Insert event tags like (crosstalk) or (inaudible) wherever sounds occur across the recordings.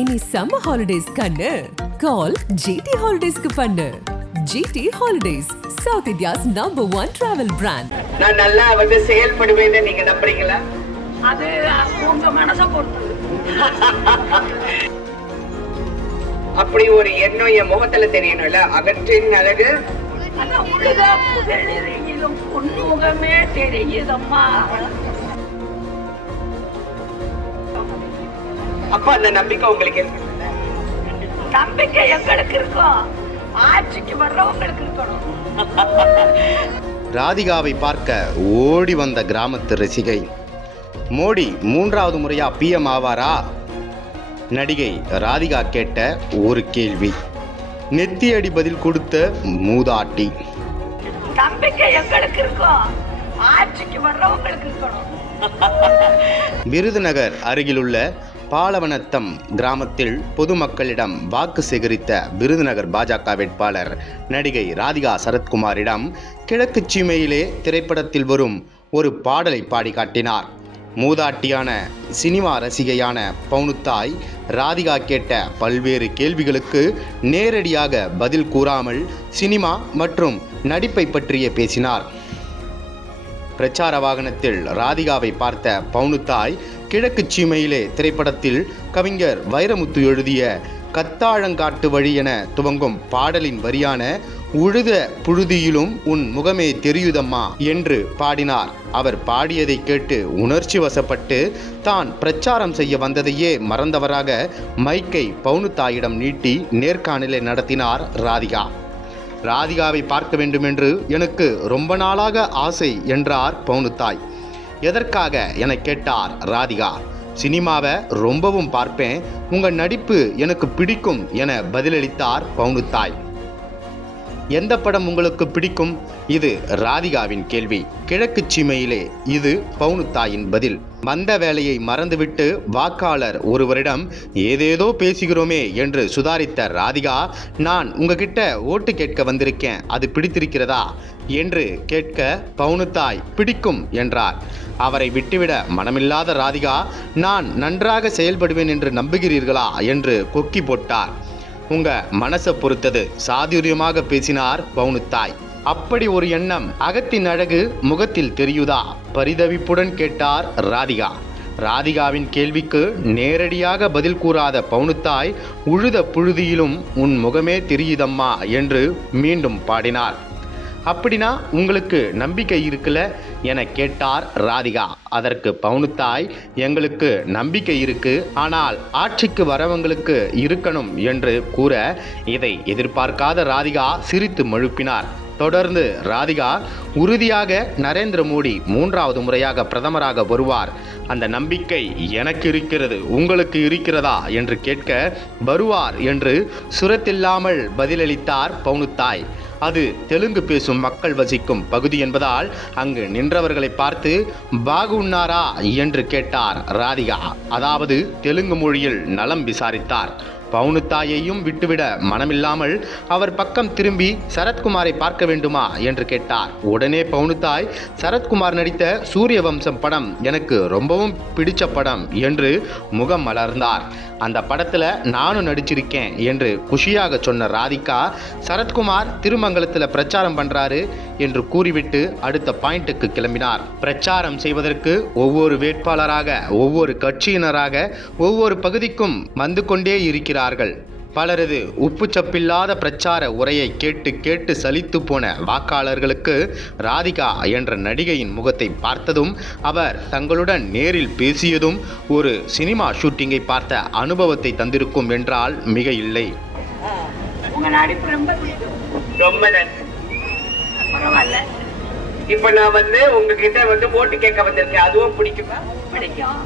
இனி summer holidays கண்ணு. கால் GT ஹாலிடேஸ்க்கு பண்ணு. GT holidays south India's number one travel brand நான் நல்லா வந்து செயல்படுவேன்னு நீங்க நம்புறீங்களா? அது உங்க மனசை பொறுத்தது. அப்படி ஒரு எண்ணம் என் முகத்துல தெரியணும்ல? அகற்றின் அழகு? அந்த உலக புகழிலும் பொன்முகமே தெரியுதம்மா. அப்ப அந்த நம்பிக்கை உங்களுக்கு இருக்கு நம்பிக்கை எங்களுக்கு இருக்கும் ஆட்சிக்கு வர்றவங்களுக்கு இருக்கணும். ராதிகாவை பார்க்க ஓடி வந்த கிராமத்து ரசிகை. மோடி மூன்றாவது முறையா பிஎம் ஆவாரா? நடிகை ராதிகா கேட்ட ஒரு கேள்வி. நெத்தியடி பதில் கொடுத்த மூதாட்டி. நம்பிக்கை எங்களுக்கு இருக்கும் ஆட்சிக்கு வர்றவங்களுக்கு இருக்கணும். விருதுநகர் அருகிலுள்ள பாலவனத்தம் கிராமத்தில் பொதுமக்களிடம் வாக்கு சேகரித்த விருதுநகர் பாஜக வேட்பாளர் நடிகை ராதிகா சரத்குமாரிடம் கிழக்கு சீமையிலே திரைப்படத்தில் வரும் ஒரு பாடலை பாடி காட்டினார் மூதாட்டியான சினிமா ரசிகையான பவுனுத்தாய் ராதிகா கேட்ட பல்வேறு கேள்விகளுக்கு நேரடியாக பதில் கூறாமல் சினிமா மற்றும் நடிப்பை பற்றியே பேசினார். பிரச்சார வாகனத்தில் ராதிகாவை பார்த்த பவுனுத்தாய் கிழக்கு சீமையிலே திரைப்படத்தில் கவிஞர் வைரமுத்து எழுதிய கத்தாழங்காட்டு வழி என துவங்கும் பாடலின் வரியான உழுத புழுதியிலும் உன் முகமே தெரியுதம்மா என்று பாடினார். அவர் பாடியதை கேட்டு உணர்ச்சி வசப்பட்டு தான் பிரச்சாரம் செய்ய வந்ததையே மறந்தவராக மைக்கை பவுனுத்தாயிடம் நீட்டி நேர்காணலை நடத்தினார் ராதிகா. ராதிகாவை பார்க்க வேண்டும் என்று எனக்கு ரொம்ப நாளாக ஆசை என்றார் பவுனுத்தாய். எதற்காக என கேட்டார் ராதிகா? சினிமாவை ரொம்பவும் பார்ப்பேன். உங்கள் நடிப்பு எனக்கு பிடிக்கும் என பதிலளித்தார் பவுனுத்தாய். எந்த படம் உங்களுக்கு பிடிக்கும்? இது ராதிகாவின் கேள்வி. கிழக்கு சீமையிலே இது பவுனுத்தாயின் பதில். வந்த வேலையை மறந்துவிட்டு வாக்காளர் ஒருவரிடம் ஏதேதோ பேசுகிறோமே என்று சுதாரித்த ராதிகா நான் உங்ககிட்ட ஓட்டு கேட்க வந்திருக்கேன். அது பிடித்திருக்கிறதா? என்று கேட்க பவுனுத்தாய் பிடிக்கும் என்றார். அவரை விட்டுவிட மனமில்லாத ராதிகா நான் நன்றாக செயல்படுவேன் என்று நம்புகிறீர்களா? என்று கொக்கி போட்டார். உங்க மனசை பொறுத்தது. சாதுரியமாக பேசினார் பவுனுத்தாய். அப்படி ஒரு எண்ணம் அகத்தின் அழகு முகத்தில் தெரியுதா? பரிதவிப்புடன் கேட்டார் ராதிகா. ராதிகாவின் கேள்விக்கு நேரடியாக பதில் கூறாத பவுனுத்தாய் உழுத புழுதியிலும் உன் முகமே தெரியுதம்மா என்று மீண்டும் பாடினார் அப்படின்னா உங்களுக்கு நம்பிக்கை இருக்குல்ல என கேட்டார் ராதிகா. அதற்கு பவுனுத்தாய் எங்களுக்கு நம்பிக்கை இருக்கு ஆனால் ஆட்சிக்கு வரவங்களுக்கு இருக்கணும் என்று கூற இதை எதிர்பார்க்காத ராதிகா சிரித்து மழுப்பினார். தொடர்ந்து ராதிகா உறுதியாக நரேந்திர மோடி மூன்றாவது முறையாக பிரதமராக வருவார். அந்த நம்பிக்கை எனக்கு இருக்கிறது உங்களுக்கு இருக்கிறதா என்று கேட்க வருவார் என்று சுரத்தில்லாமல் பதிலளித்தார் பவுனுத்தாய். அது தெலுங்கு பேசும் மக்கள் வசிக்கும் பகுதி என்பதால் அங்கு நின்றவர்களை பார்த்து பாகு உண்ணாரா? என்று கேட்டார் ராதிகா. அதாவது தெலுங்கு மொழியில் நலம் விசாரித்தார். பவுனுத்தாயையும் விட்டுவிட மனமில்லாமல் அவர் பக்கம் திரும்பி சரத்குமாரை பார்க்க வேண்டுமா? என்று கேட்டார். உடனே பவுனுத்தாய் சரத்குமார் நடித்த சூரிய வம்சம் படம் எனக்கு ரொம்பவும் பிடிச்ச படம் என்று முகம் மலர்ந்தார். அந்த படத்தில் நானும் நடிச்சிருக்கேன் என்று குஷியாக சொன்ன ராதிகா சரத்குமார் திருமங்கலத்தில் பிரச்சாரம் பண்றாரு என்று கூறிவிட்டு அடுத்த பாயிண்ட்டுக்கு கிளம்பினார். பிரச்சாரம் செய்வதற்கு ஒவ்வொரு வேட்பாளராக ஒவ்வொரு கட்சியினராக ஒவ்வொரு பகுதிக்கும் வந்து கொண்டே இருக்கிறார்கள். பலரது உப்புச்சப்பில்லாத பிரச்சார உரையை கேட்டு கேட்டு சலித்து போன வாக்காளர்களுக்கு ராதிகா என்ற நடிகையின் முகத்தை பார்த்ததும் அவர் தங்களுடன் நேரில் பேசியதும் ஒரு சினிமா ஷூட்டிங்கை பார்த்த அனுபவத்தை தந்திருக்கும் என்றால் மிக இல்லை உங்க நடிப்பு ரொம்ப பிடிக்கும் ரொம்ப நன்றி. பரவாயில்ல. இப்ப நான் வந்து உங்ககிட்ட வந்து ஓட்டு கேட்க வந்திருக்கேன். அதுவும் பிடிக்குமா? பிடிக்கும்.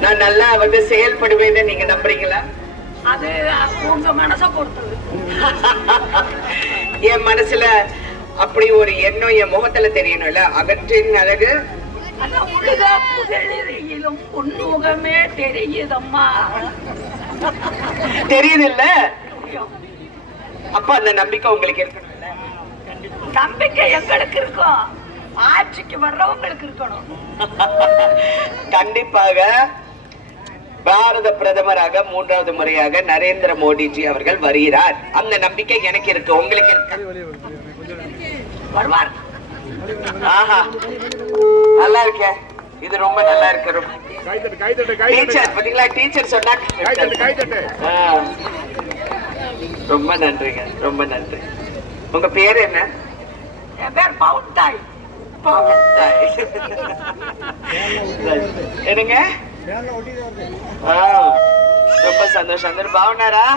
நான் நல்லா வந்து செயல்படுவேன்னு நீங்க நம்புறீங்களா? அது உங்க மனசை பொறுத்தது. (laughs) என் மனசுல அப்படி ஒரு எண்ணம் என் முகத்துல தெரியணும்ல? அகற்றின் அழகு. பொன்முகமே தெரியுதம்மா. (laughs) தெரியுது இல்ல. அப்ப அந்த நம்பிக்கை உங்களுக்கு இருக்கணும்ல? நம்பிக்கை எங்களுக்கு இருக்கும் ஆட்சிக்கு வர்றவங்களுக்கு இருக்கணும். (laughs) கண்டிப்பாக. பாரத பிரதமராக மூன்றாவது முறையாக நரேந்திர மோடிஜி அவர்கள் வருகிறார். அந்த நம்பிக்கை எனக்கு இருக்கு உங்களுக்கு இருக்கு. வருவார். ஆஹா. நல்லா இருக்கே. இது ரொம்ப நல்லா இருக்கு ரொம்ப. டீச்சர் பாத்தீங்களா டீச்சர் சொன்னா. ரொம்ப நன்றிங்க ரொம்ப நன்றி. உங்க பேர் என்ன? என் பேர் பவுட்டாய் (laughs) என்னங்க? ஆ, ரொம்ப சந்தோஷம் అందరు బాగున్నారా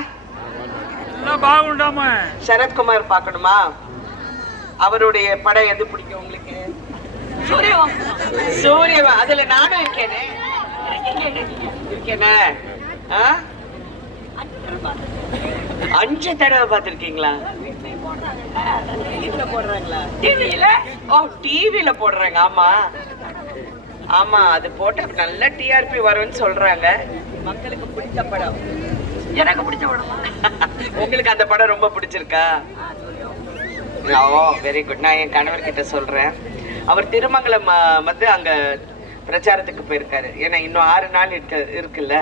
బాగుంటామా சரத்குமார் பார்க்கணுமா அவருடைய படம் எது பிடிக்கும் உங்களுக்கு சூரியவம்சம் சூரிய அதுல நானும் இருக்கேனே இருக்கேனே ஆ? அஞ்சு தடவை பார்த்திருக்கீங்களா வீட்டுல போடுறாங்களா டிவியில ஓ டிவில போடுறாங்க ஆமா ஆமா அது போட்ட நல்ல டிஆர்பி வரும்னு சொல்றாங்க. மக்களுக்கு பிடிச்ச படம். எனக்கு பிடிச்ச படமா? (laughs) உங்களுக்கு அந்த படம் ரொம்ப பிடிச்சிருக்கா? ஓ வெரி குட் நான் என் கணவர்கிட்ட சொல்றேன். அவர் திருமங்கலம் வந்து அங்க பிரச்சாரத்துக்கு போயிருக்காரு. ஏன்னா இன்னும் ஆறு நாள் இருக்கு இருக்குல்ல.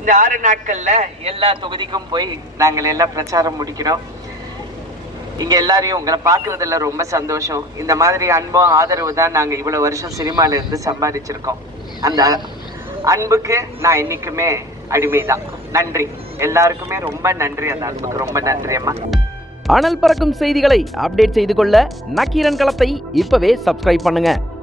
இந்த ஆறு நாட்கள்ல எல்லா தொகுதிக்கும் போய் நாங்கள் எல்லாம் பிரச்சாரம் முடிக்கிறோம். இங்கே எல்லாரையும் உங்களை பார்க்குறதுல ரொம்ப சந்தோஷம். இந்த மாதிரி அன்பும் ஆதரவு தான் நாங்கள் இவ்வளோ வருஷம் சினிமால சம்பாதிச்சிருக்கோம். அந்த அன்புக்கு நான் என்னைக்குமே அடிமைதான். நன்றி. எல்லாருக்குமே ரொம்ப நன்றி. அந்த அன்புக்கு ரொம்ப நன்றி அம்மா. அனல் பறக்கும் செய்திகளை அப்டேட் செய்து கொள்ள நக்கீரன் களத்தை இப்பவே சப்ஸ்கிரைப் பண்ணுங்க.